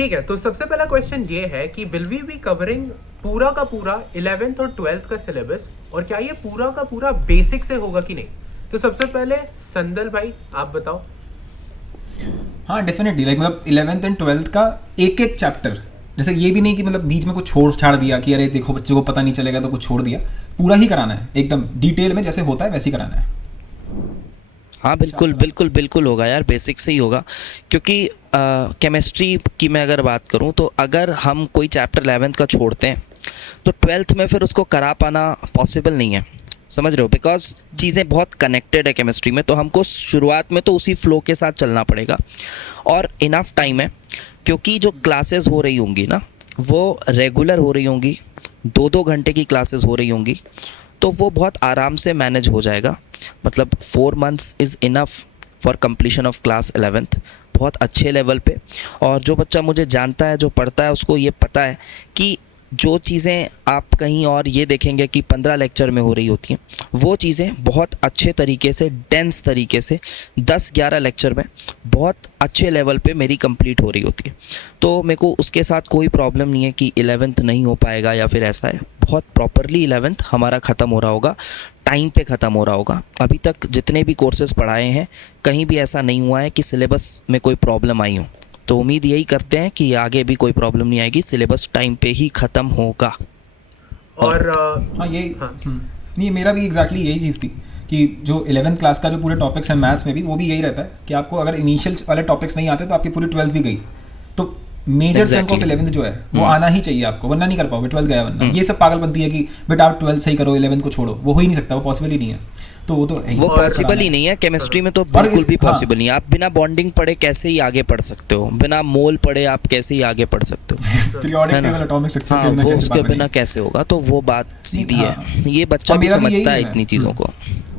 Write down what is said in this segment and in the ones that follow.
ठीक है, तो सबसे पहला क्वेश्चन ये है कि विल वी बी कवरिंग पूरा का पूरा 11th और 12th का सिलेबस, और क्या ये पूरा का पूरा बेसिक से होगा कि नहीं? तो सबसे पहले संदल भाई आप बताओ। हाँ डेफिनेटली, लाइक मतलब 11th एंड 12th का एक एक चैप्टर, जैसे ये भी नहीं कि मतलब बीच में कुछ छोड़ छाड़ दिया कि अरे देखो बच्चे को पता नहीं चलेगा तो कुछ छोड़ दिया, पूरा ही कराना है एकदम डिटेल में, जैसे होता है वैसे ही कराना है। हाँ बिल्कुल बिल्कुल बिल्कुल होगा यार, बेसिक से ही होगा। क्योंकि केमिस्ट्री की मैं अगर बात करूँ तो अगर हम कोई चैप्टर 11th का छोड़ते हैं तो 12th में फिर उसको करा पाना पॉसिबल नहीं है, समझ रहे हो? बिकॉज चीज़ें बहुत कनेक्टेड है केमिस्ट्री में, तो हमको शुरुआत में तो उसी फ्लो के साथ चलना पड़ेगा। और इनफ टाइम है क्योंकि जो क्लासेस हो रही होंगी ना वो रेगुलर हो रही होंगी, 2-2 घंटे की क्लासेस हो रही होंगी, तो वो बहुत आराम से मैनेज हो जाएगा। मतलब 4 months is enough for completion of class 11th, बहुत अच्छे लेवल पे। और जो बच्चा मुझे जानता है, जो पढ़ता है, उसको ये पता है कि जो चीज़ें आप कहीं और ये देखेंगे कि 15 लेक्चर में हो रही होती हैं, वो चीज़ें बहुत अच्छे तरीके से, डेंस तरीके से 10-11 लेक्चर में बहुत अच्छे लेवल पे मेरी कंप्लीट हो रही होती है। तो मेरे को उसके साथ कोई प्रॉब्लम नहीं है कि 11th नहीं हो पाएगा या फिर ऐसा है। बहुत प्रॉपरली 11th हमारा ख़त्म हो रहा होगा, टाइम पे ख़त्म हो रहा होगा। अभी तक जितने भी कोर्सेज़ पढ़ाए हैं कहीं भी ऐसा नहीं हुआ है कि सिलेबस में कोई प्रॉब्लम आई हो। तो उम्मीद यही करते हैं कि आगे भी कोई प्रॉब्लम नहीं आएगी, सिलेबस टाइम पे ही ख़त्म होगा। और हाँ ये हाँ नहीं, मेरा भी एग्जैक्टली यही चीज़ थी कि जो 11th क्लास का जो पूरे टॉपिक्स हैं मैथ्स में भी, वो भी यही रहता है कि आपको अगर इनिशियल वाले टॉपिक्स नहीं आते तो आपकी पूरी 12th भी गई। तो मेजर चंक ऑफ 11th जो है वो आना ही चाहिए आपको, वरना नहीं कर पाओगे, 12th गया वरना। ये सब पागलपंती है कि बेटा आप 12th सही करो 11th को छोड़ो, वो हो ही नहीं सकता, वो पॉसिबल ही नहीं है। तो वो तो वो पॉसिबल ही नहीं है, केमिस्ट्री में तो बिल्कुल भी पॉसिबल नहीं है। आप बिना बॉन्डिंग पढ़े कैसे ही आगे पढ़ सकते हो? बिना मोल पढ़े आप कैसे ही आगे पढ़ सकते हो? पीरियोडिक है ना? टेबल, एटॉमिक स्ट्रक्चर हाँ, के बिना वो कैसे उसके बात बिना बनेगी? कैसे होगा? तो वो बात सीधी हाँ। है, ये बच्चा और भी मेरा भी समझता है यही है। इतनी चीज़ों को।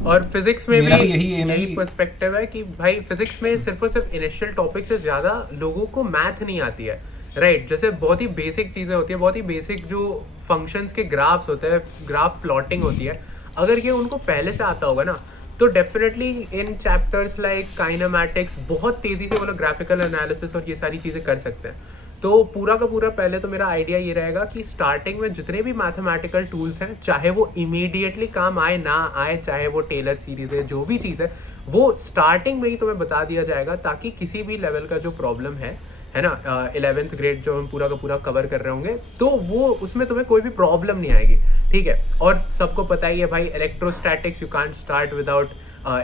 और फिजिक्स में मेरा भी भी यही aim है यही कि- पर्सपेक्टिव है कि भाई फिजिक्स में सिर्फ और सिर्फ इनिशियल टॉपिक से ज़्यादा लोगों को मैथ नहीं आती है, राइट? जैसे बहुत ही बेसिक चीज़ें होती है, बहुत ही बेसिक जो फंक्शंस के ग्राफ्स होते हैं, ग्राफ प्लॉटिंग होती है, अगर ये उनको पहले से आता होगा ना तो definitely in chapters like kinematics बहुत तेज़ी से वो लोग ग्राफिकल एनालिसिस और ये सारी चीज़ें कर सकते हैं। तो पूरा का पूरा पहले तो मेरा आइडिया ये रहेगा कि स्टार्टिंग में जितने भी मैथमेटिकल टूल्स हैं, चाहे वो इमीडिएटली काम आए ना आए, चाहे वो टेलर सीरीज है, जो भी चीज़ है, वो स्टार्टिंग में ही तुम्हें बता दिया जाएगा, ताकि किसी भी लेवल का जो प्रॉब्लम है ना, 11th ग्रेड जो हम पूरा का पूरा कवर कर रहे होंगे, तो वो उसमें तुम्हें कोई भी प्रॉब्लम नहीं आएगी, ठीक है? और सबको पता ही है भाई, electrostatics you can't start without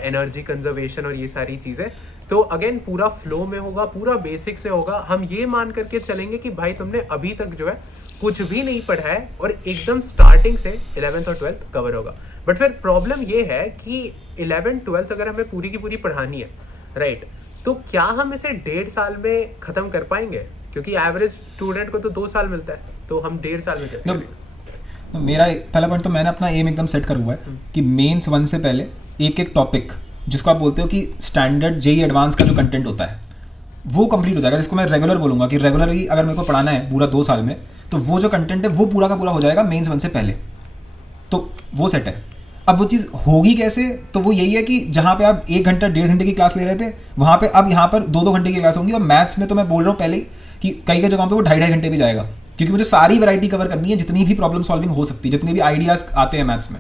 energy conservation और ये सारी चीज़ें। तो अगेन पूरा फ्लो में होगा, पूरा बेसिक से होगा। हम ये मान करके चलेंगे कि भाई तुमने अभी तक जो है कुछ भी नहीं पढ़ा है और एकदम स्टार्टिंग से 11th और 12th कवर होगा। बट फिर प्रॉब्लम ये है कि 11th 12th अगर हमें पूरी की पूरी पढ़ानी है, राइट, तो क्या हम इसे 1.5 साल में ख़त्म कर पाएंगे? क्योंकि एवरेज स्टूडेंट को तो 2 साल मिलता है, तो हम 1.5 साल में कैसे करेंगे? तो मेरा पहला पॉइंट तो मैंने अपना एम एकदम सेट करा हुआ है कि मेंस 1 से पहले एक एक टॉपिक, जिसको आप बोलते हो कि स्टैंडर्ड जेई एडवांस का जो कंटेंट होता है वो कंप्लीट हो जाएगा। जिसको मैं रेगुलर बोलूँगा कि रेगुलरली अगर मेरे को पढ़ाना है पूरा 2 साल में, तो वो जो कंटेंट है वो पूरा का पूरा हो जाएगा मेंस 1 से पहले। तो वो सेट है। अब वो चीज़ होगी कैसे? तो वो यही है कि जहाँ पे आप 1 घंटा 1.5 घंटे की क्लास ले रहे थे, वहाँ पे अब यहाँ पर 2-2 घंटे की क्लास होंगी। और मैथ्स में तो मैं बोल रहा हूँ पहले ही कि कई कई जगहों पे वो 2.5-2.5 घंटे भी जाएगा, क्योंकि मुझे सारी वैरायटी कवर करनी है, जितनी भी प्रॉब्लम सॉल्विंग हो सकती है, जितने भी आइडियाज़ आते हैं मैथ्स में।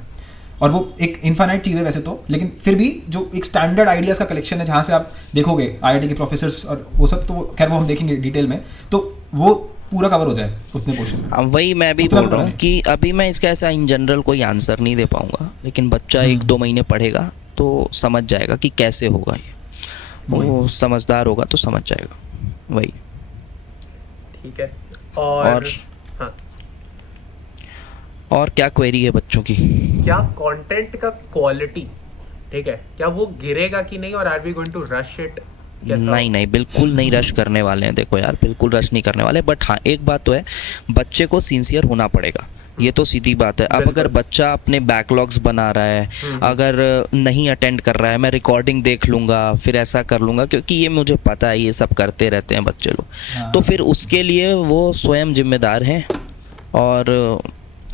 और वो एक इन्फाइनाइट चीज़ है वैसे तो, लेकिन फिर भी जो एक स्टैंडर्ड आइडियाज़ का कलेक्शन है, जहाँ से आप देखोगे आईआईटी के प्रोफेसर्स और वो सब, तो खैर वो हम देखेंगे डिटेल में, तो वो पूरा कवर हो जाए उतने पोर्शन में। वही मैं भी उतना बोल तो रहा हूँ करना कि अभी मैं इसका ऐसा इन जनरल कोई आंसर नहीं दे पाऊंगा, लेकिन बच्चा 1-2 महीने पढ़ेगा तो समझ जाएगा कि कैसे होगा ये। वो समझदार होगा तो समझ जाएगा। वही। ठीक है। और हाँ, और क्या क्वेरी है बच्चों की? क्या कंटेंट का क्वालिटी, ठीक है, क्या वो गिरेगा कि नहीं, और are we going to rush it? नहीं नहीं, बिल्कुल नहीं रश करने वाले हैं। देखो यार, बिल्कुल रश नहीं करने वाले। बट हाँ, एक बात तो है, बच्चे को सिंसियर होना पड़ेगा, ये तो सीधी बात है। अब अगर बच्चा अपने बैकलॉग्स बना रहा है, अगर नहीं अटेंड कर रहा है, मैं रिकॉर्डिंग देख लूँगा फिर ऐसा कर लूँगा, क्योंकि ये मुझे पता है ये सब करते रहते हैं बच्चे लोग, तो फिर उसके लिए वो स्वयं जिम्मेदार हैं। और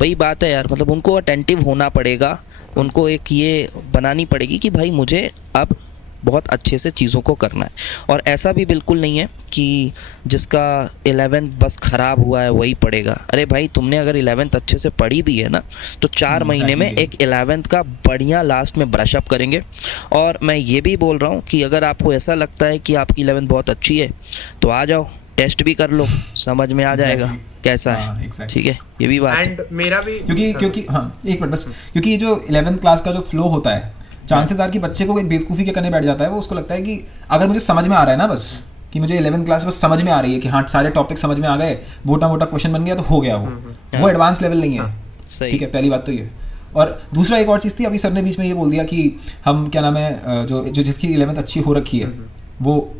वही बात है यार, मतलब उनको अटेंटिव होना पड़ेगा, उनको एक ये बनानी पड़ेगी कि भाई मुझे अब बहुत अच्छे से चीज़ों को करना है। और ऐसा भी बिल्कुल नहीं है कि जिसका 11th बस ख़राब हुआ है वही पढ़ेगा। अरे भाई, तुमने अगर 11th अच्छे से पढ़ी भी है ना, तो 4 महीने में एक 11th का बढ़िया लास्ट में ब्रश अप करेंगे। और मैं ये भी बोल रहा हूँ कि अगर आपको ऐसा लगता है कि आपकी 11th बहुत अच्छी है तो आ जाओ, टेस्ट भी कर लो, समझ में आ जाएगा कैसा है। ठीक है, ये भी बात है। मेरा भी क्योंकि हाँ, एक मिनट बस, क्योंकि ये जो 11th क्लास का जो फ्लो होता है, चांसेस आर कि बच्चे को एक बेवकूफ़ी के करने बैठ जाता है। वो उसको लगता है कि अगर मुझे समझ में आ रहा है ना, बस कि मुझे 11th क्लास बस समझ में आ रही है कि हाँ सारे टॉपिक समझ में आ गए, मोटा मोटा क्वेश्चन बन गया तो हो गया। वो एडवांस लेवल नहीं है। ठीक है, पहली बात तो ये। और दूसरा एक और चीज़ थी, अभी सर ने बीच में ये बोल दिया कि हम क्या नाम है, जो जिसकी 11th अच्छी हो रखी है वो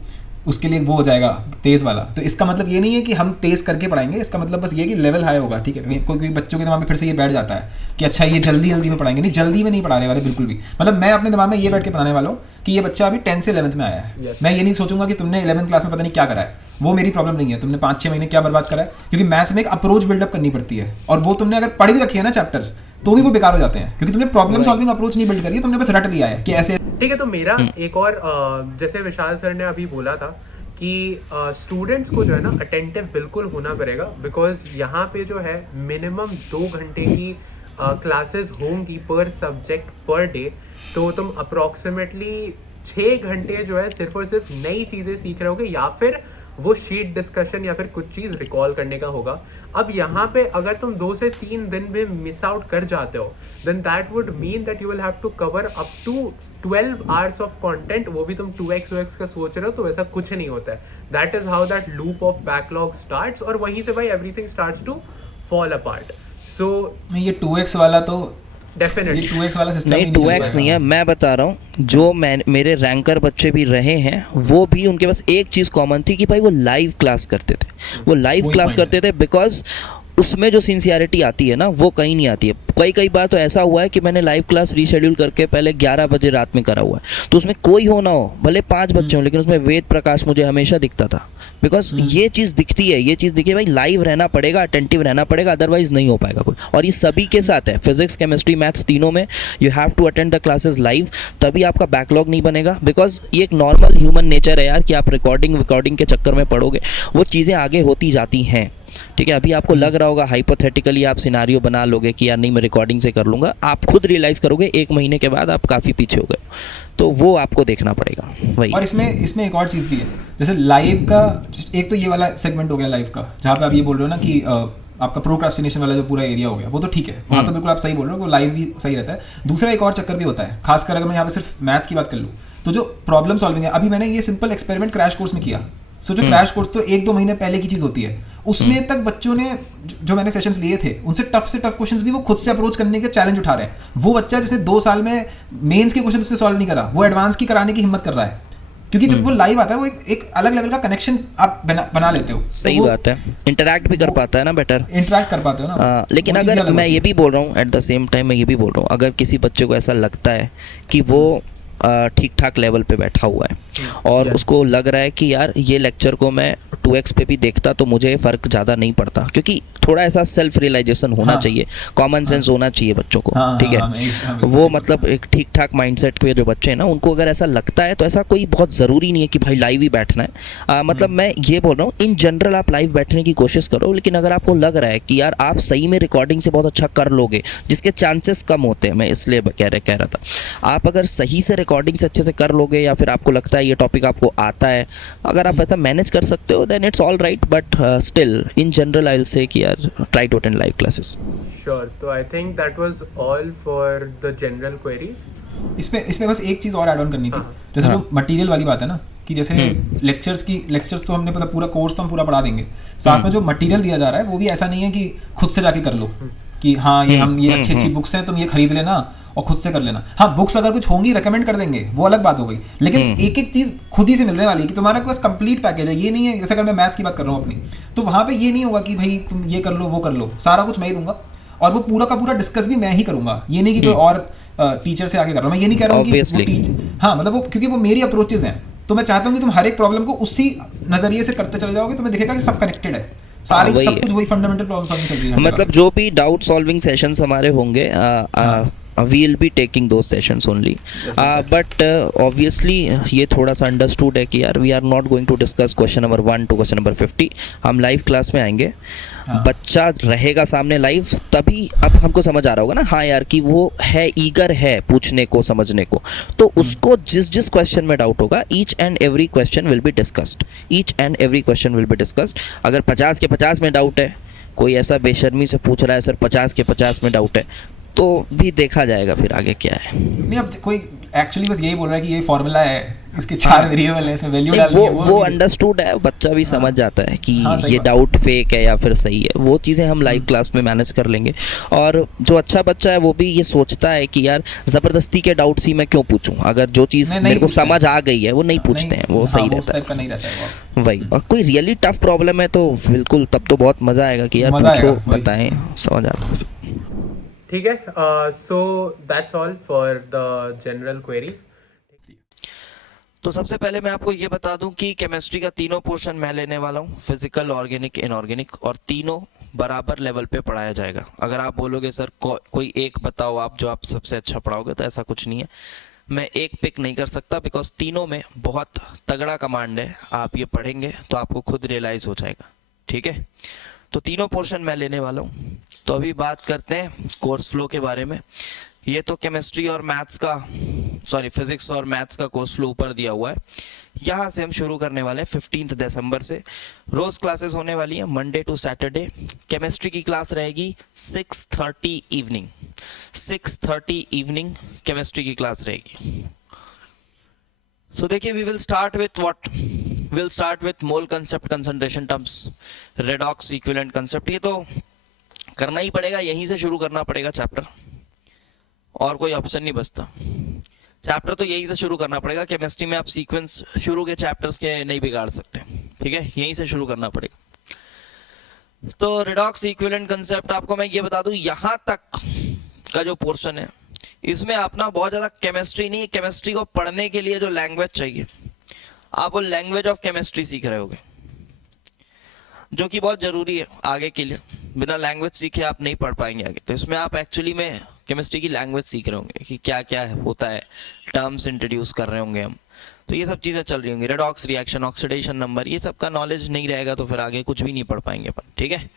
उसके लिए वो हो जाएगा तेज़ वाला। तो इसका मतलब ये नहीं है कि हम तेज़ करके पढ़ाएंगे, इसका मतलब बस ये कि लेवल हाई होगा। ठीक है, कोई बच्चों के दिमाग में फिर से ये बैठ जाता है कि अच्छा ये जल्दी में पढ़ाएंगे। नहीं, जल्दी में नहीं पढ़ाने वाले बिल्कुल भी। मतलब मैं अपने दिमाग में ये बैठ के पढ़ाने वाला हूँ कि ये बच्चा अभी 10 से 11th में आया है। मैं ये नहीं सोचूंगा कि तुमने 11th क्लास में पता नहीं क्या करा है, वो मेरी प्रॉब्लम नहीं है। तुमने 5-6 महीने क्या बर्बाद करा है, क्योंकि मैथ्स में एक अप्रोच बिल्डअप करनी पड़ती है, और वो तुमने अगर पढ़ भी रखी है ना चैप्टर्स, तो भी वो बेकार हो जाते हैं, क्योंकि तुमने प्रॉब्लम सॉल्विंग अप्रोच नहीं बिल्ड करी है, तुमने बस रट लिया है कि ऐसे। ठीक है, तो मेरा एक और जैसे विशाल सर ने अभी बोला था कि स्टूडेंट्स को जो है ना अटेंटिव बिल्कुल होना पड़ेगा, बिकॉज यहाँ पे जो है मिनिमम 2 घंटे की क्लासेस होंगी पर सब्जेक्ट पर डे। तो तुम अप्रॉक्सीमेटली 6 घंटे जो है सिर्फ और सिर्फ नई चीज़ें सीख रहे होगे, या फिर वो शीट डिस्कशन या फिर कुछ चीज़ रिकॉल करने का होगा। अब यहाँ पे अगर तुम 2 से 3 दिन में मिस आउट कर जाते हो, then that would mean that you will have to cover up to 12 hours of content. वो भी तुम 2x का सोच रहे हो, तो ऐसा कुछ नहीं होता है। That is how that loop of backlog starts, और वहीं से भाई everything starts to fall apart. So ये 2x वाला तो डेफिनेटली 2x वाला सिस्टम नहीं, 2x नहीं है। मैं बता रहा हूँ, जो मेरे रैंकर बच्चे भी रहे हैं, वो भी उनके पास एक चीज़ कॉमन थी कि भाई वो लाइव क्लास करते थे। वो लाइव क्लास करते थे बिकॉज उसमें जो सिंसियरिटी आती है ना, वो कहीं नहीं आती है। कई बार तो ऐसा हुआ है कि मैंने लाइव क्लास रीशेड्यूल करके पहले 11 बजे रात में करा हुआ है, तो उसमें कोई हो ना हो, भले 5 बच्चे हों, लेकिन उसमें वेद प्रकाश मुझे हमेशा दिखता था। बिकॉज ये चीज़ दिखती है, ये चीज़ दिखी भाई, लाइव रहना पड़ेगा, अटेंटिव रहना पड़ेगा, अदरवाइज नहीं हो पाएगा कोई। और ये सभी के साथ है, फिजिक्स, केमिस्ट्री, मैथ्स, तीनों में you have to attend the classes live, तभी आपका बैकलॉग नहीं बनेगा। बिकॉज ये एक नॉर्मल ह्यूमन नेचर है यार कि आप रिकॉर्डिंग के चक्कर में पढ़ोगे, वो चीज़ें आगे होती जाती हैं। ठीक है, अभी आपको लग रहा होगा हाइपोथेटिकली आप सिनारियो बना लोगे कि यार नहीं मैं रिकॉर्डिंग से कर लूँगा, आप खुद रियलाइज़ करोगे 1 महीने के बाद आप काफ़ी पीछे हो गए। तो वो आपको देखना पड़ेगा वही। और इसमें एक और चीज़ भी है, जैसे लाइव का एक तो ये वाला सेगमेंट हो गया लाइव का, जहाँ पे आप ये बोल रहे हो ना कि आपका प्रोक्रास्टिनेशन वाला जो पूरा एरिया हो गया, वो तो ठीक है, वहाँ तो बिल्कुल आप सही बोल रहे हो, वो लाइव भी सही रहता है। दूसरा एक और चक्कर भी होता है, खासकर अगर मैं यहाँ पे सिर्फ मैथ्स की बात कर लूँ, तो जो प्रॉब्लम सॉल्विंग है, अभी मैंने ये सिंपल एक्सपेरिमेंट क्रैश कोर्स में किया। सो जो क्रैश कोर्स तो 1-2 महीने पहले की चीज़ होती है, उसमें तक बच्चों ने जो मैंने सेशंस लिए थे, उनसे टफ से टफ क्वेश्चंस भी वो खुद से अप्रोच करने के चैलेंज उठा रहे हैं। वो बच्चा जैसे 2 साल में मेंस के क्वेश्चन उससे सॉल्व नहीं करा, वो एडवांस की कराने की हिम्मत कर रहा है, क्योंकि जब वो लाइव आता है वो एक अलग लेवल का कनेक्शन आप बना लेते हो। सही बात है, इंटरैक्ट भी कर पाता है ना, बेटर इंटरैक्ट कर पाते हो ना। लेकिन अगर मैं ये भी बोल रहा हूँ, एट द सेम टाइम मैं ये भी बोल रहा हूँ, अगर किसी बच्चे को ऐसा लगता है कि वो ठीक ठाक लेवल पे बैठा हुआ है और उसको लग रहा है कि यार ये लेक्चर को मैं 2x पे भी देखता तो मुझे फ़र्क ज़्यादा नहीं पड़ता, क्योंकि थोड़ा ऐसा सेल्फ रियलाइजेशन होना चाहिए, कॉमन सेंस होना चाहिए बच्चों को। ठीक है, वो मतलब एक ठीक ठाक माइंडसेट पे जो बच्चे हैं ना, उनको अगर ऐसा लगता है तो ऐसा कोई बहुत ज़रूरी नहीं है कि भाई लाइव ही बैठना है। मतलब मैं ये बोल रहा हूँ, इन जनरल आप लाइव बैठने की कोशिश करो, लेकिन अगर आपको लग रहा है कि यार आप सही में रिकॉर्डिंग से बहुत अच्छा कर लोगे, जिसके चांसेस कम होते हैं, मैं इसलिए कह रहा था, आप अगर सही से रिकॉर्डिंग से अच्छे से कर लोगे, या फिर आपको लगता है ये टॉपिक आपको आता है, अगर आप ऐसा मैनेज कर सकते हो then it's all right, but still in general I will say कि यार try to attend live classes. Sure, तो I think that was all for the general queries. इसमें बस एक चीज़ और ऐड ऑन करनी थी, जैसे जो मटेरियल वाली बात है ना, कि जैसे लेक्चर्स तो हमने पता पूरा कोर्स तो हम पूरा पढ़ा देंगे, साथ में जो मटेरियल दिया जा रहा है वो भी ऐसा नहीं है कि खुद से जाके कर लो कि हाँ ये अच्छी बुक्स हैं तुम ये खरीद लेना और खुद से कर लेना। हाँ, बुक्स अगर कुछ होंगी रेकमेंड कर देंगे, वो अलग बात हो गई, लेकिन एक एक चीज़ खुद ही से मिलने वाली है कि तुम्हारे पास कंप्लीट पैकेज है। ये नहीं है जैसे अगर मैं मैथ्स की बात कर रहा हूँ अपनी, तो वहाँ पे ये नहीं होगा कि भाई तुम ये कर लो वो कर लो, सारा कुछ मैं ही दूंगा और वो पूरा का पूरा डिस्कस भी मैं ही करूंगा। ये नहीं कि कोई और टीचर से आके कर रहा हूँ, मैं ये नहीं कह रहा हूँ कि वो टीचर, हाँ मतलब वो, क्योंकि वो मेरी अप्रोचेज हैं, तो मैं चाहता हूँ कि तुम हर एक प्रॉब्लम को उसी नजरिए से करते चले जाओगे, तुम्हें दिखेगा कि सब कनेक्टेड है, सारी सब कुछ वही फंडामेंटल प्रॉब्लम सॉल्विंग चल रही है। मतलब जो भी डाउट सॉल्विंग सेशंस हमारे होंगे वी विल बी टेकिंग दो सेशंस ओनली, बट ऑब्वियसली ये थोड़ा सा अंडरस्टूड है कि यार we are not going to discuss question number 1 to question number 50। हम लाइव क्लास में आएंगे, बच्चा रहेगा सामने लाइव, तभी अब हमको समझ आ रहा होगा ना, हाँ यार कि वो है ईगर है पूछने को समझने को, तो उसको जिस जिस क्वेश्चन में डाउट होगा each and every question will be discussed, each and every question will be discussed. अगर 50 के 50 में डाउट है, कोई ऐसा बेशर्मी से पूछ रहा है सर 50 के 50 में डाउट है, तो भी देखा जाएगा फिर आगे क्या है। नहीं, अब कोई एक्चुअली बस यही बोल रहा है कि ये फॉर्मूला है, इसके 4 वेरिएबल है, इसमें वैल्यू डालनी है, वो अंडरस्टूड है, बच्चा भी समझ जाता है कि ये बात। डाउट फेक है या फिर सही है, वो चीज़ें हम लाइव क्लास में मैनेज कर लेंगे। और जो अच्छा बच्चा है वो भी ये सोचता है कि यार ज़बरदस्ती के डाउट्स ही मैं क्यों पूछूं, अगर जो चीज़ मेरे को समझ आ गई है वो नहीं पूछते हैं, वो सही रहता है। नहीं रहता है वो। वही, और कोई रियली टफ प्रॉब्लम है तो बिल्कुल तब तो बहुत मज़ा आएगा कि यार पूछो, बताएं, समझ आता है। ठीक है, so that's all for the general queries. तो सबसे पहले मैं आपको ये बता दूं कि केमिस्ट्री का तीनों पोर्शन मैं लेने वाला हूं, फिजिकल, ऑर्गेनिक, इनऑर्गेनिक, और तीनों बराबर लेवल पे पढ़ाया जाएगा। अगर आप बोलोगे सर कोई एक बताओ आप जो आप सबसे अच्छा पढ़ाओगे, तो ऐसा कुछ नहीं है, मैं एक पिक नहीं कर सकता, बिकॉज तीनों में बहुत तगड़ा कमांड है। आप ये पढ़ेंगे तो आपको खुद रियलाइज हो जाएगा, ठीक है। तो तीनों पोर्शन मैं लेने वाला हूँ। तो अभी बात करते हैं कोर्स फ्लो के बारे में। ये तो केमिस्ट्री और मैथ्स का, सॉरी फिजिक्स और मैथ्स का कोर्स फ्लो ऊपर दिया हुआ है। यहाँ से हम शुरू करने वाले हैं 15 दिसंबर से। रोज क्लासेस होने वाली हैं मंडे टू सैटरडे। केमिस्ट्री की क्लास रहेगी 6:30 इवनिंग, 6:30 इवनिंग केमिस्ट्री की क्लास रहेगी। सो देखिए, we will start with what, will start with mole concept, concentration terms, redox, equivalent concept. ये तो करना ही पड़ेगा, यहीं से शुरू करना पड़ेगा चैप्टर, और कोई ऑप्शन नहीं बचता। चैप्टर तो यहीं से शुरू करना पड़ेगा। केमिस्ट्री में आप सीक्वेंस शुरू के चैप्टर्स के नहीं बिगाड़ सकते, ठीक है, यहीं से शुरू करना पड़ेगा। तो रेडॉक्स, इक्विवेलेंट कंसेप्ट, आपको मैं ये बता दूं, यहां तक का जो पोर्शन है इसमें अपना बहुत ज्यादा केमिस्ट्री नहीं, केमिस्ट्री को पढ़ने के लिए जो लैंग्वेज चाहिए, आप वो लैंग्वेज ऑफ केमिस्ट्री सीख रहे होगे, जो कि बहुत जरूरी है आगे के लिए। बिना लैंग्वेज सीखे आप नहीं पढ़ पाएंगे आगे। तो इसमें आप एक्चुअली में केमिस्ट्री की लैंग्वेज सीख रहे होंगे कि क्या क्या होता है, टर्म्स इंट्रोड्यूस कर रहे होंगे हम, तो ये सब चीज़ें चल रही होंगी। रेडॉक्स रिएक्शन, ऑक्सीडेशन नंबर, ये सब का नॉलेज नहीं रहेगा तो फिर आगे कुछ भी नहीं पढ़ पाएंगे अपन, ठीक है।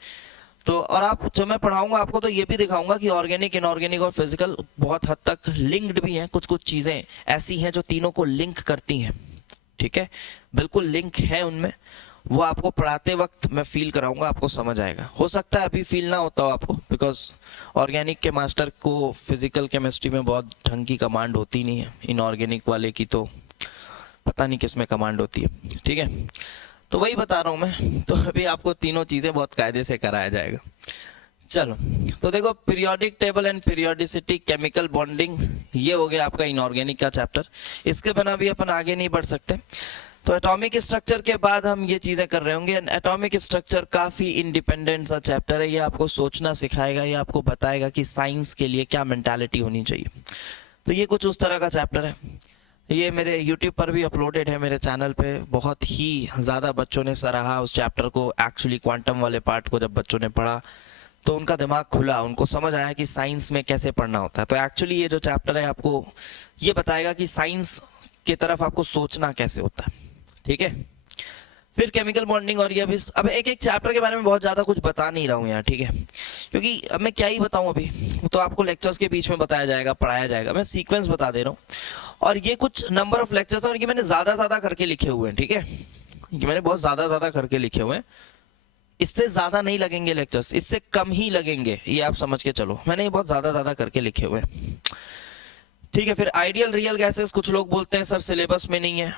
तो और आप जो मैं पढ़ाऊंगा आपको तो ये भी दिखाऊंगा कि ऑर्गेनिक, इनऑर्गेनिक और फिजिकल बहुत हद तक लिंक्ड भी हैं। कुछ कुछ चीज़ें ऐसी हैं जो तीनों को लिंक करती हैं, ठीक है, बिल्कुल लिंक है उनमें। वो आपको पढ़ाते वक्त मैं फील कराऊंगा, आपको समझ आएगा। हो सकता है अभी फील ना होता हो आपको, बिकॉज ऑर्गेनिक के मास्टर को फिजिकल केमिस्ट्री में बहुत ढंग की कमांड होती नहीं है, इनऑर्गेनिक वाले की तो पता नहीं किस में कमांड होती है, ठीक है। तो वही बता रहा हूँ मैं। तो अभी आपको तीनों चीज़ें बहुत कायदे से कराया जाएगा। चलो, तो देखो, periodic table and periodicity, chemical bonding, ये हो गया आपका इनऑर्गेनिक का चैप्टर। इसके बिना भी अपन आगे नहीं बढ़ सकते। तो एटॉमिक स्ट्रक्चर के बाद हम ये चीज़ें कर रहे होंगे। एटॉमिक स्ट्रक्चर काफ़ी इंडिपेंडेंट सा चैप्टर है। ये आपको सोचना सिखाएगा, ये आपको बताएगा कि साइंस के लिए क्या मेंटालिटी होनी चाहिए। तो ये कुछ उस तरह का चैप्टर है। ये मेरे YouTube पर भी अपलोडेड है, मेरे चैनल पे। बहुत ही ज़्यादा बच्चों ने सराहा उस चैप्टर को। एक्चुअली क्वांटम वाले पार्ट को जब बच्चों ने पढ़ा तो उनका दिमाग खुला, उनको समझ आया कि साइंस में कैसे पढ़ना होता है। तो एक्चुअली ये जो चैप्टर है आपको ये बताएगा कि साइंस की तरफ आपको सोचना कैसे होता है, ठीक है। फिर केमिकल बॉन्डिंग, और ये अभी अब एक एक चैप्टर के बारे में बहुत ज़्यादा कुछ बता नहीं रहा हूँ यहाँ, ठीक है, क्योंकि अब मैं क्या ही बताऊँ अभी, तो आपको लेक्चर्स के बीच में बताया जाएगा, पढ़ाया जाएगा। मैं सीक्वेंस बता दे रहा हूँ। और ये कुछ नंबर ऑफ लेक्चर्स, और ये मैंने ज़्यादा करके लिखे हुए हैं, ठीक है, ये मैंने बहुत ज़्यादा करके लिखे हुए हैं। इससे ज़्यादा नहीं लगेंगे लेक्चर्स, इससे कम ही लगेंगे, ये आप समझ के चलो। मैंने ये बहुत ज़्यादा करके लिखे हुए हैं, ठीक है। फिर आइडियल रियल गैसेस, कुछ लोग बोलते हैं सर सिलेबस में नहीं है,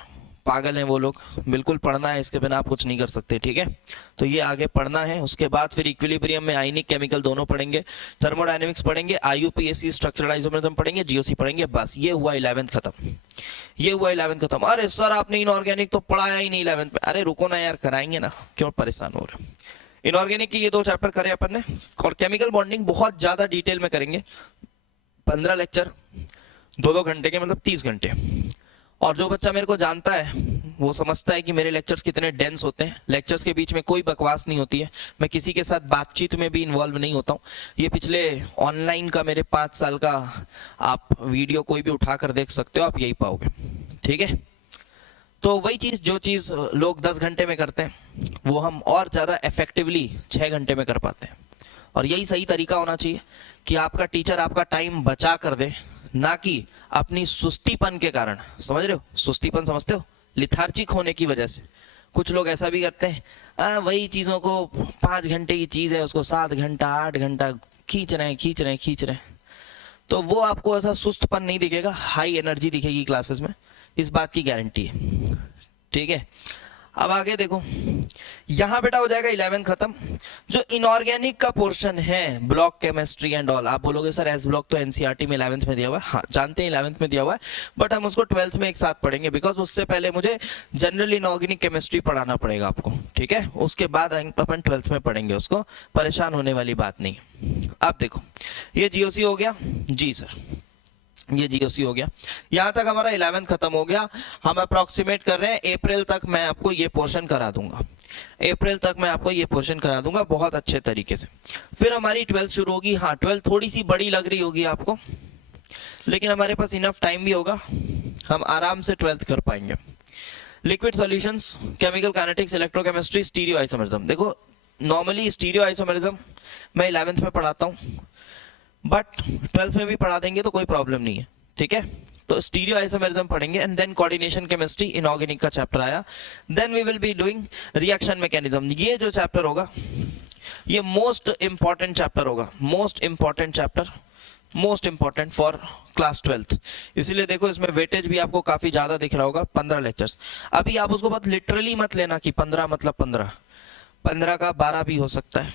पागल हैं वो लोग। बिल्कुल पढ़ना है, इसके बिना आप कुछ नहीं कर सकते, ठीक है। तो ये आगे पढ़ना है। उसके बाद फिर इक्विलिब्रियम में आयनिक, केमिकल दोनों पढ़ेंगे, थर्मोडायनेमिक्स पढ़ेंगे, IUPAC स्ट्रक्चरल आइसोमेरिज्म पढ़ेंगे, GOC पढ़ेंगे। बस ये हुआ 11th खत्म, ये हुआ 11th खत्म। अरे सर आपने इनऑर्गेनिक तो पढ़ाया ही नहीं 11th में। अरे रुको ना यार, कराएंगे ना, क्यों परेशान हो रहे हो। इनऑर्गेनिक के ये 2 चैप्टर करे अपन ने, और केमिकल बॉन्डिंग बहुत ज्यादा डिटेल में करेंगे। 15 लेक्चर 2-2 घंटे के, मतलब 30 घंटे। और जो बच्चा मेरे को जानता है वो समझता है कि मेरे लेक्चर्स कितने डेंस होते हैं, लेक्चर्स के बीच में कोई बकवास नहीं होती है, मैं किसी के साथ बातचीत में भी इन्वॉल्व नहीं होता हूँ। ये पिछले ऑनलाइन का मेरे 5 साल का आप वीडियो कोई भी उठा कर देख सकते हो, आप यही पाओगे, ठीक है। तो वही चीज़, जो चीज़ लोग 10 घंटे में करते हैं वो हम और ज़्यादा इफेक्टिवली 6 घंटे में कर पाते हैं। और यही सही तरीका होना चाहिए कि आपका टीचर आपका टाइम बचा कर दे, ना कि अपनी सुस्तीपन के कारण। समझ रहे हो, सुस्तीपन समझते हो, लिथार्जिक होने की वजह से कुछ लोग ऐसा भी करते हैं, वही चीज़ों को 5 घंटे की चीज़ है उसको 7 घंटा 8 घंटा खींच रहे हैं। तो वो आपको ऐसा सुस्तपन नहीं दिखेगा, हाई एनर्जी दिखेगी क्लासेस में, इस बात की गारंटी है, ठीक है। अब आगे देखो, यहाँ बेटा हो जाएगा 11 खत्म। जो इनऑर्गेनिक का पोर्शन है, ब्लॉक केमिस्ट्री एंड ऑल, आप बोलोगे सर एस ब्लॉक तो एनसीईआरटी में 11th में दिया हुआ है। हाँ जानते हैं 11th में दिया हुआ है, बट हम उसको 12th में एक साथ पढ़ेंगे, बिकॉज उससे पहले मुझे जनरल इनऑर्गेनिक केमिस्ट्री पढ़ाना पड़ेगा आपको, ठीक है। उसके बाद अपन 12th में पढ़ेंगे उसको, परेशान होने वाली बात नहीं। अब देखो ये जीओसी हो गया जी सर, ये जीओसी हो गया। यहाँ तक हमारा 11 खत्म हो गया। हम अप्रोक्सीमेट कर रहे हैं अप्रैल तक मैं आपको ये पोर्शन करा दूंगा, अप्रैल तक मैं आपको ये पोर्शन करा दूंगा बहुत अच्छे तरीके से। फिर हमारी 12th शुरू होगी। हाँ 12th थोड़ी सी बड़ी लग रही होगी आपको, लेकिन हमारे पास इनफ टाइम भी होगा, हम आराम से 12th कर पाएंगे। Liquid solutions, chemical kinetics, electrochemistry, stereo isomerism. देखो नॉर्मली स्टीरियो आइसोमेरिज्म मैं 11th में पढ़ाता हूँ, बट 12th में भी पढ़ा देंगे तो कोई प्रॉब्लम नहीं है, ठीक है। तो स्टीरियो आइसोमेरिज्म पढ़ेंगे and then coordination chemistry, inorganic का चैप्टर आया। Then we will be doing reaction mechanism. ये जो चैप्टर होगा ये मोस्ट इंपॉर्टेंट चैप्टर होगा, most important chapter, most important for class 12th। इसीलिए देखो इसमें वेटेज भी आपको काफी ज्यादा दिख रहा होगा, 15 लेक्चर्स। अभी आप उसको बहुत लिटरली मत लेना कि 15 मतलब 15 का 12 भी हो सकता है,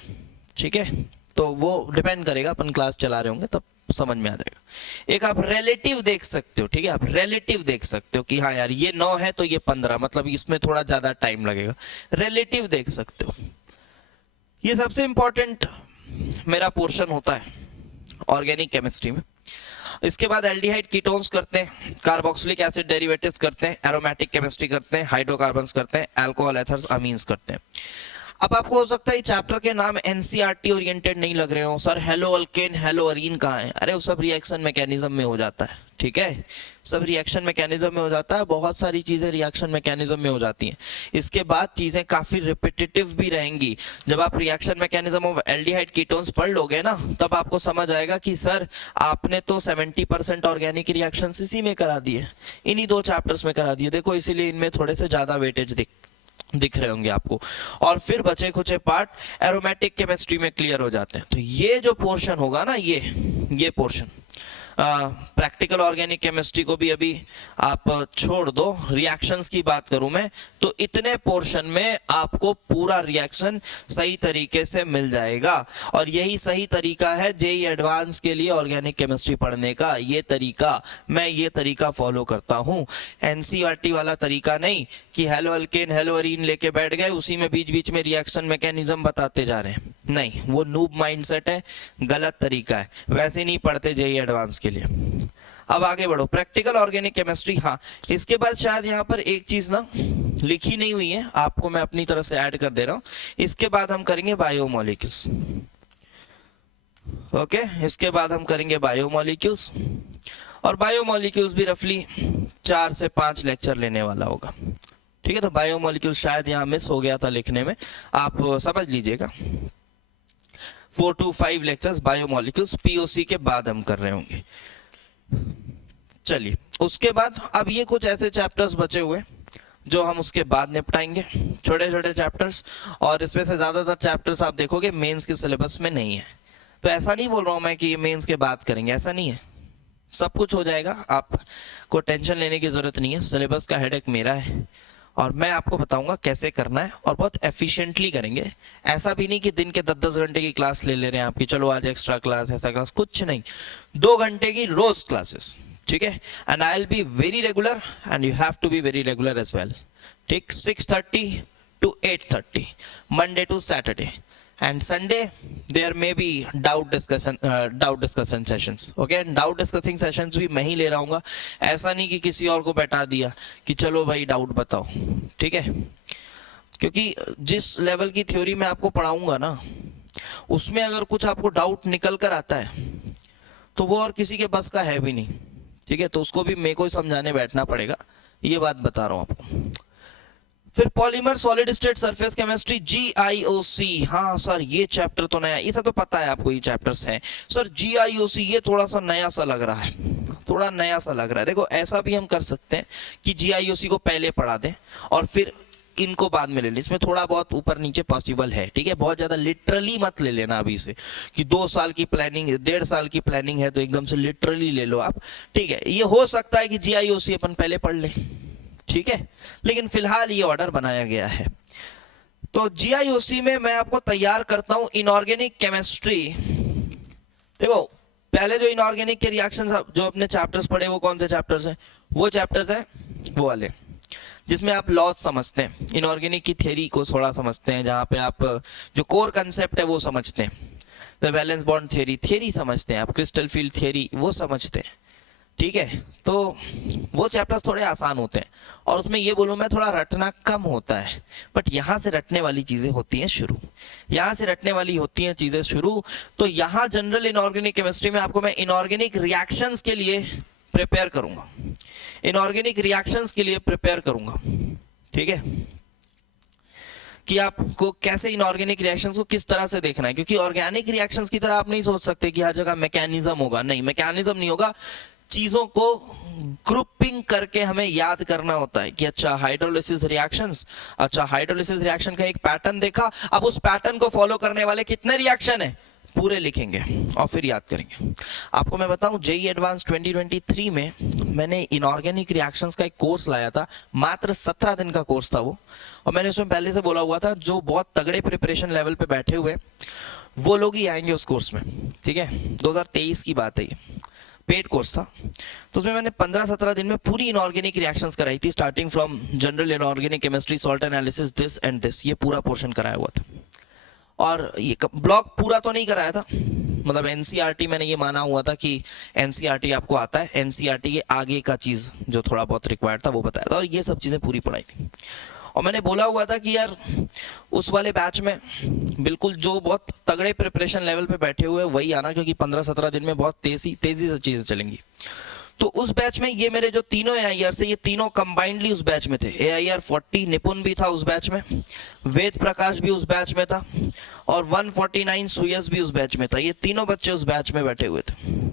ठीक है। तो वो डिपेंड करेगा, अपन क्लास चला रहे होंगे तब समझ में आ जाएगा। एक आप रिलेटिव देख सकते हो, ठीक है, आप रिलेटिव देख सकते हो कि हाँ यार ये 9 है तो ये 15, मतलब इसमें थोड़ा ज्यादा टाइम लगेगा, रिलेटिव देख सकते हो। ये सबसे इंपॉर्टेंट मेरा पोर्शन होता है ऑर्गेनिक केमिस्ट्री में। इसके बाद एल्डिहाइड कीटोन्स करते हैं, कार्बोक्सिलिक एसिड डेरिवेटिव्स करते हैं, एरोमेटिक केमिस्ट्री करते हैं, हाइड्रोकार्बन्स करते हैं, अल्कोहल एथर्स अमीन्स करते हैं। अब आपको हो सकता है चैप्टर के नाम एनसीईआरटी ओरिएंटेड नहीं लग रहे हो, sir hello alkane hello Areen कहाँ है? अरे वो सब रिएक्शन मैकेनिज्म में हो जाता है, ठीक है, सब रिएक्शन मैकेनिज्म में हो जाता है, बहुत सारी चीजें रिएक्शन मैकेनिज्म में हो जाती हैं। इसके बाद चीजें काफी रिपीटेटिव भी रहेंगी। जब आप reaction mechanism of aldehyde ketones पढ़ लोगे ना, तब आपको समझ आएगा कि सर आपने तो 70% ऑर्गेनिक रिएक्शन इसी में करा दिए, इन्हीं 2 चैप्टर्स में करा दिए। देखो इसीलिए इनमें थोड़े से ज्यादा वेटेज दिख रहे होंगे आपको। और फिर बचे खुचे पार्ट एरोमेटिक केमिस्ट्री में क्लियर हो जाते हैं। तो ये जो पोर्शन होगा ना, ये पोर्शन प्रैक्टिकल ऑर्गेनिक केमिस्ट्री को भी अभी आप छोड़ दो, रिएक्शंस की बात करूं मैं तो इतने पोर्शन में आपको पूरा रिएक्शन सही तरीके से मिल जाएगा। और यही सही तरीका है जेईई एडवांस के लिए ऑर्गेनिक केमिस्ट्री पढ़ने का। ये तरीका फॉलो करता हूं, एनसीईआरटी वाला तरीका नहीं कि हेलो अल्केन हेलो अरीन लेके बैठ गए, उसी में बीच बीच में रिएक्शन मैकेनिज्म बताते जा रहे हैं। नहीं, वो नूब माइंडसेट है, गलत तरीका है, वैसे नहीं पढ़ते जेईई एडवांस के लिए। अब आगे बढ़ो, प्रैक्टिकल ऑर्गेनिक केमिस्ट्री। हाँ इसके बाद शायद यहाँ पर एक चीज ना लिखी नहीं हुई है, आपको मैं अपनी तरफ से ऐड कर दे रहा हूँ। इसके बाद हम करेंगे बायोमोलिक्यूल्स। ओके, इसके बाद हम करेंगे बायोमोलिक्यूल्स, और बायोमोलिक्यूल्स भी रफली 4 से 5 लेक्चर लेने वाला होगा, ठीक है। तो बायोमोलिक्यूल्स शायद यहाँ मिस हो गया था लिखने में, आप समझ लीजिएगा। 4 to 5 लेक्चर्स बायोमोलिक्यूल्स पीओसी के बाद हम कर रहे होंगे। चलिए उसके बाद अब ये कुछ ऐसे चैप्टर्स बचे हुए जो हम उसके बाद निपटाएंगे, छोटे छोटे चैप्टर्स। और इसमें से ज्यादातर चैप्टर्स आप देखोगे मेंस के सिलेबस में नहीं है। तो ऐसा नहीं बोल रहा हूं मैं कि ये मेंस के बाद करेंगे, ऐसा नहीं है, सब कुछ हो जाएगा, आपको टेंशन लेने की जरूरत नहीं है। सिलेबस का हेडेक मेरा है और मैं आपको बताऊंगा कैसे करना है, और बहुत एफिशिएंटली करेंगे। ऐसा भी नहीं कि दिन के 10-10 घंटे की क्लास ले रहे हैं आपकी, चलो आज एक्स्ट्रा क्लास, ऐसा क्लास कुछ नहीं, 2 घंटे की रोज क्लासेस, ठीक है। And I will be very regular and you have to be very regular as well, ठीक। 6:30 to 8:30 Monday to Saturday, and Sunday there may be doubt discussion sessions. Okay, doubt discussing sessions भी मैं ही ले रहा हूँगा, ऐसा नहीं कि किसी और को बैठा दिया कि चलो भाई डाउट बताओ, ठीक है? क्योंकि जिस लेवल की थ्योरी मैं आपको पढ़ाऊंगा ना, उसमें अगर कुछ आपको डाउट निकल कर आता है तो वो और किसी के बस का है भी नहीं, ठीक है? तो उसको भी मेरे को ही समझाने बैठना पड़ेगा, ये बात बता रहा हूँ आपको। फिर polymer solid state surface chemistry GIOC, हाँ सर ये चैप्टर तो नया, ये सब तो पता है आपको, ये चैप्टर्स हैं सर। GIOC ये थोड़ा सा नया सा लग रहा है, थोड़ा नया सा लग रहा है। देखो ऐसा भी हम कर सकते हैं कि GIOC को पहले पढ़ा दें और फिर इनको बाद में ले लें, इसमें थोड़ा बहुत ऊपर नीचे पॉसिबल है, ठीक है? बहुत ज्यादा लिटरली मत ले लेना अभी से कि 2 साल की प्लानिंग, 1.5 साल की प्लानिंग है तो एकदम से लिटरली ले लो आप, ठीक है? ये हो सकता है कि GIOC अपन पहले पढ़ लें, ठीक है? लेकिन फिलहाल ये ऑर्डर बनाया गया है। तो GIOC में मैं आपको तैयार करता हूं इनऑर्गेनिक केमिस्ट्री। देखो पहले जो इनऑर्गेनिक के रिएक्शंस जो अपने चैप्टर्स पढ़े वो कौन से चैप्टर्स हैं? वो चैप्टर्स हैं वो वाले जिसमें आप लॉज समझते हैं, इनऑर्गेनिक की थ्योरी को थोड़ा समझते हैं, जहां पे आप जो कोर कंसेप्ट है वो समझते हैं, द वैलेंस बॉन्ड थ्योरी समझते हैं, आप क्रिस्टल फील्ड थ्योरी वो समझते हैं, ठीक है? तो वो चैप्टर्स थोड़े आसान होते हैं और उसमें ये बोलूँ मैं थोड़ा रटना कम होता है, बट यहाँ से रटने वाली चीज़ें होती हैं शुरू, यहाँ से रटने वाली होती हैं चीज़ें शुरू। तो यहाँ जनरल इनऑर्गेनिक केमिस्ट्री में आपको मैं इनऑर्गेनिक रिएक्शंस के लिए प्रिपेयर करूँगा, इनऑर्गेनिक रिएक्शंस के लिए प्रिपेयर करूँगा, ठीक है? कि आपको कैसे इनऑर्गेनिक रिएक्शंस को किस तरह से देखना है, क्योंकि ऑर्गेनिक रिएक्शंस की तरह आप नहीं सोच सकते कि हर जगह मैकेनिज्म होगा, नहीं, मैकेनिज्म नहीं होगा। चीजों को ग्रुपिंग करके हमें याद करना होता है कि अच्छा हाइड्रोलिसिस रिएक्शंस, अच्छा हाइड्रोलिसिस रिएक्शन का एक पैटर्न देखा, अब उस पैटर्न को फॉलो करने वाले कितने रिएक्शन है पूरे लिखेंगे और फिर याद करेंगे। आपको मैं बताऊं JEE एडवांस 2023 में मैंने इनऑर्गेनिक रिएक्शंस का एक कोर्स लाया था, मात्र 17 दिन का कोर्स था वो, और मैंने उसमें पहले से बोला हुआ था जो बहुत तगड़े प्रिपरेशन लेवल पे बैठे हुए वो लोग ही आएंगे उस कोर्स में, ठीक है? 2023 की बात है, ये पेड कोर्स था। तो उसमें मैंने 15-17 दिन में पूरी इनऑर्गेनिक रिएक्शंस कराई थी, starting from general inorganic chemistry, salt analysis, this and this, ये पूरा पोर्शन कराया हुआ था। और ये ब्लॉक पूरा तो नहीं कराया था, मतलब NCERT मैंने ये माना हुआ था कि NCERT आपको आता है, NCERT के आगे का चीज़ जो थोड़ा बहुत रिक्वायर्ड था वो बताया था, और ये सब चीज़ें पूरी पढ़ाई थी। और मैंने बोला हुआ था कि यार उस वाले बैच में बिल्कुल जो बहुत तगड़े प्रिपरेशन लेवल पे बैठे हुए वही आना, क्योंकि 15-17 दिन में बहुत तेजी से चीज़ें चलेंगी। तो उस बैच में ये मेरे जो तीनों AIR से, ये तीनों कंबाइंडली उस बैच में थे। AIR 40 निपुण भी था उस बैच में, वेद प्रकाश भी उस बैच में था, और 149 सुयस भी उस बैच में था। ये तीनों बच्चे उस बैच में बैठे हुए थे।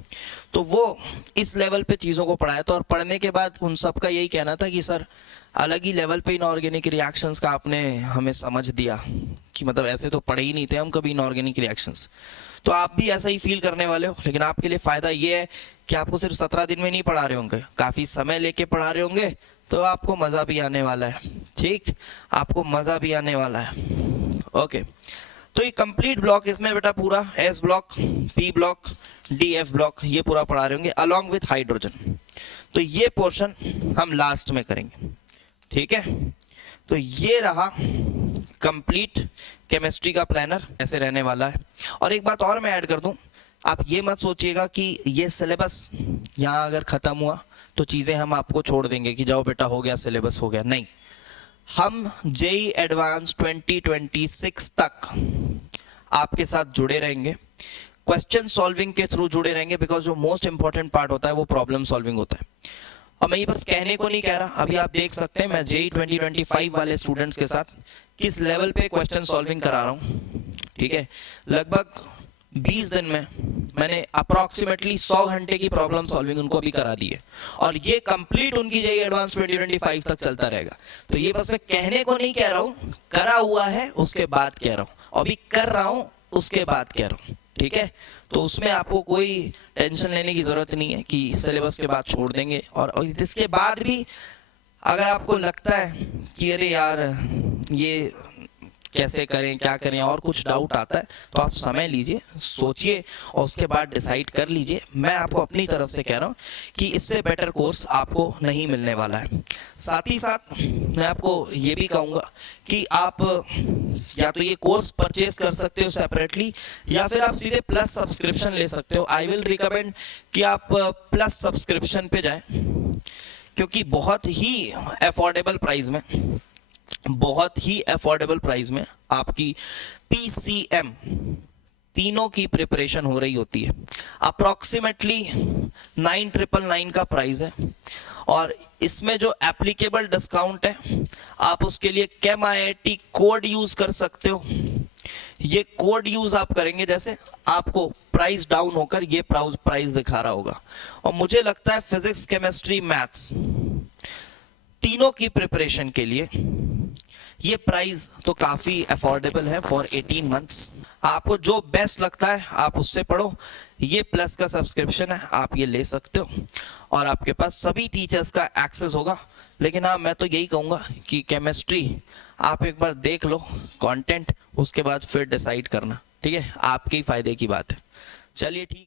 तो वो इस लेवल पे चीज़ों को पढ़ाया था, और पढ़ने के बाद उन सबका यही कहना था कि सर अलग ही लेवल पे इनऑर्गेनिक रिएक्शंस का आपने हमें समझ दिया, कि मतलब ऐसे तो पढ़े ही नहीं थे हम कभी इनऑर्गेनिक रिएक्शंस। तो आप भी ऐसा ही फील करने वाले हो, लेकिन आपके लिए फ़ायदा ये है कि आपको सिर्फ 17 दिन में नहीं पढ़ा रहे होंगे, काफ़ी समय लेके पढ़ा रहे होंगे, तो आपको मज़ा भी आने वाला है, ठीक? आपको मज़ा भी आने वाला है। ओके, तो ये कंप्लीट ब्लॉक इसमें बेटा पूरा S block, P block, D, F block ये पूरा पढ़ा रहे होंगे अलॉन्ग विथ हाइड्रोजन। तो ये पोर्शन हम लास्ट में करेंगे, ठीक है? तो ये रहा कंप्लीट केमिस्ट्री का प्लानर ऐसे रहने वाला है। और एक बात और मैं ऐड कर दूं, आप ये मत सोचिएगा कि ये सिलेबस यहाँ अगर ख़त्म हुआ तो चीज़ें हम आपको छोड़ देंगे कि जाओ बेटा हो गया सिलेबस हो गया, नहीं। हम JEE एडवांस 2026 तक आपके साथ जुड़े रहेंगे, क्वेश्चन सॉल्विंग के थ्रू जुड़े रहेंगे, बिकॉज जो मोस्ट इंपॉर्टेंट पार्ट होता है वो प्रॉब्लम सॉल्विंग होता है। और मैं ये बस कहने को नहीं कह रहा, अभी आप देख सकते हैं मैं JEE 2025 वाले स्टूडेंट्स के साथ किस लेवल पे क्वेश्चन सॉल्विंग करा रहा हूँ, ठीक है? लगभग 20 दिन में मैंने अप्रॉक्सीमेटली 100 घंटे की प्रॉब्लम सॉल्विंग उनको अभी करा दी है, और ये कंप्लीट उनकी JEE एडवांस 2025 तक चलता रहेगा। तो ये बस मैं कहने को नहीं कह रहा हूँ, करा हुआ है उसके बाद कह रहा हूँ, अभी कर रहा हूँ उसके बाद कह रहा हूँ, ठीक है? तो उसमें आपको कोई टेंशन लेने की ज़रूरत नहीं है कि सिलेबस के बाद छोड़ देंगे। और इसके बाद भी अगर आपको लगता है कि अरे यार ये कैसे करें क्या करें और कुछ डाउट आता है तो आप समय लीजिए, सोचिए और उसके बाद डिसाइड कर लीजिए। मैं आपको अपनी तरफ से कह रहा हूँ कि इससे बेटर कोर्स आपको नहीं मिलने वाला है। साथ ही साथ मैं आपको ये भी कहूँगा कि आप या तो ये कोर्स परचेज कर सकते हो सेपरेटली या फिर आप सीधे प्लस सब्सक्रिप्शन ले सकते हो। आई विल रिकमेंड कि आप प्लस सब्सक्रिप्शन पे जाएं, क्योंकि बहुत ही अफोर्डेबल प्राइस में आपकी PCM तीनों की प्रिपरेशन हो रही होती है। अप्रॉक्सीमेटली 9,999 का प्राइस है और इसमें जो एप्लीकेबल डिस्काउंट है आप उसके लिए CAMIIT कोड यूज कर सकते हो। ये कोड यूज आप करेंगे जैसे आपको प्राइस डाउन होकर ये प्राइस दिखा रहा होगा। और मुझे लगता है फिजिक्स, केमिस्ट्री, मैथ्स तीनों की प्रिपरेशन के लिए ये प्राइस तो काफ़ी अफोर्डेबल है फॉर 18 मंथ्स। आपको जो बेस्ट लगता है आप उससे पढ़ो। ये प्लस का सब्सक्रिप्शन है, आप ये ले सकते हो और आपके पास सभी टीचर्स का एक्सेस होगा। लेकिन हाँ, मैं तो यही कहूँगा कि केमिस्ट्री आप एक बार देख लो कंटेंट, उसके बाद फिर डिसाइड करना, ठीक है? आपके ही फायदे की बात है। चलिए ठीक।